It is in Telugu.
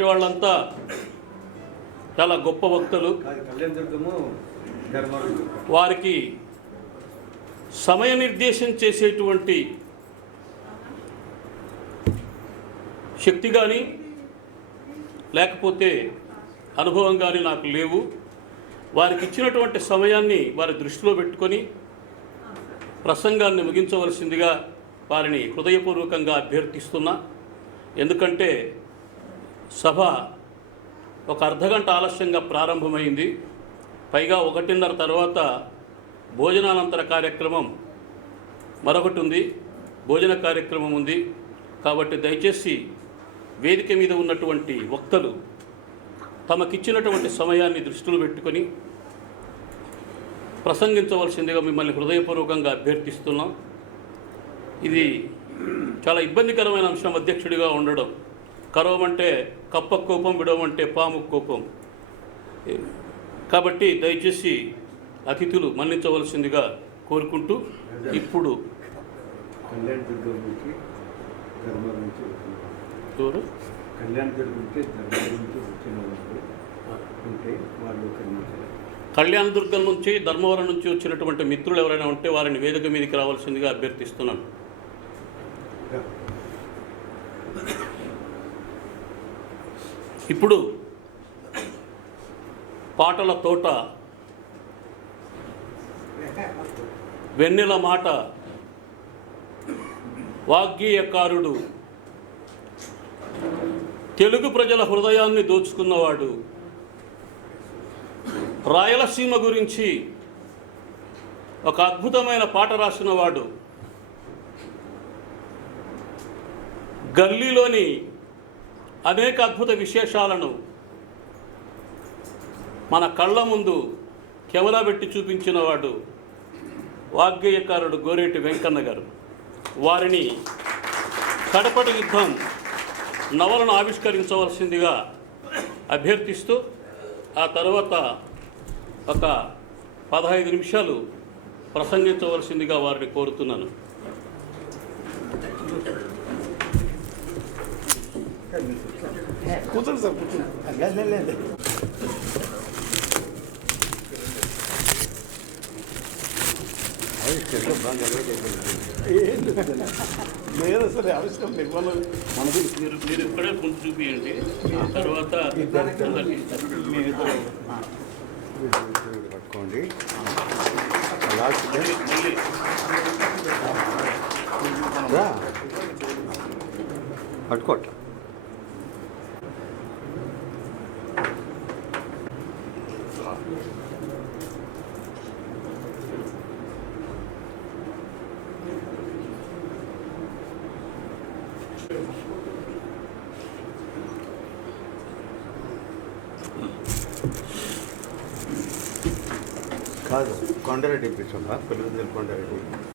వచ్చినటువంటి వాళ్ళంతా చాలా గొప్ప వక్తలు. వారికి సమయ నిర్దేశం చేసేటువంటి శక్తి కానీ లేకపోతే అనుభవం కానీ నాకు లేవు. వారికి ఇచ్చినటువంటి సమయాన్ని వారి దృష్టిలో పెట్టుకొని ప్రసంగాన్ని ముగించవలసిందిగా వారిని హృదయపూర్వకంగా అభ్యర్థిస్తున్నా. ఎందుకంటే సభ ఒక అర్ధగంట ఆలస్యంగా ప్రారంభమైంది. పైగా 1:30 తర్వాత భోజనానంతర కార్యక్రమం మరొకటి ఉంది, భోజన కార్యక్రమం ఉంది. కాబట్టి దయచేసి వేదిక మీద ఉన్నటువంటి వక్తలు తమకిచ్చినటువంటి సమయాన్ని దృష్టిలో పెట్టుకొని ప్రసంగించవలసిందిగా మిమ్మల్ని హృదయపూర్వకంగా అభ్యర్థిస్తున్నాం. ఇది చాలా ఇబ్బందికరమైన అంశం అధ్యక్షుడిగా ఉండడం. కరవమంటే కప్ప కోపం, విడవమంటే పాము కోపం. కాబట్టి దయచేసి అతిథులు మన్నించవలసిందిగా కోరుకుంటూ ఇప్పుడు కళ్యాణదుర్గం నుంచి ధర్మవరం నుంచి వచ్చినటువంటి మిత్రులు ఎవరైనా ఉంటే వారిని వేదిక మీదకి రావాల్సిందిగా అభ్యర్థిస్తున్నాను. ఇప్పుడు పాటల తోట వెన్నెల మాట వాగ్గేయకారుడు, తెలుగు ప్రజల హృదయాన్ని దోచుకున్నవాడు, రాయలసీమ గురించి ఒక అద్భుతమైన పాట రాసినవాడు, గల్లీలోని అనేక అద్భుత విశేషాలను మన కళ్ళ ముందు కెమెరా పెట్టి చూపించినవాడు వాగ్గేయకారుడు గోరేటి వెంకన్న గారు. వారిని కడపటి యుద్ధం నవలను ఆవిష్కరించవలసిందిగా అభ్యర్థిస్తూ ఆ తర్వాత ఒక 15 నిమిషాలు ప్రసంగించవలసిందిగా వారిని కోరుతున్నాను. కూర్చోండి సార్, కూర్చోండి. లేదు సార్, అవసరం మనకు మీరు ఇక్కడే కొంచెం చూపించండి, తర్వాత పట్టుకోండి. పట్టుకోట కాదు, కొండారెడ్డి ఇప్పించండి. కొండారెడ్డి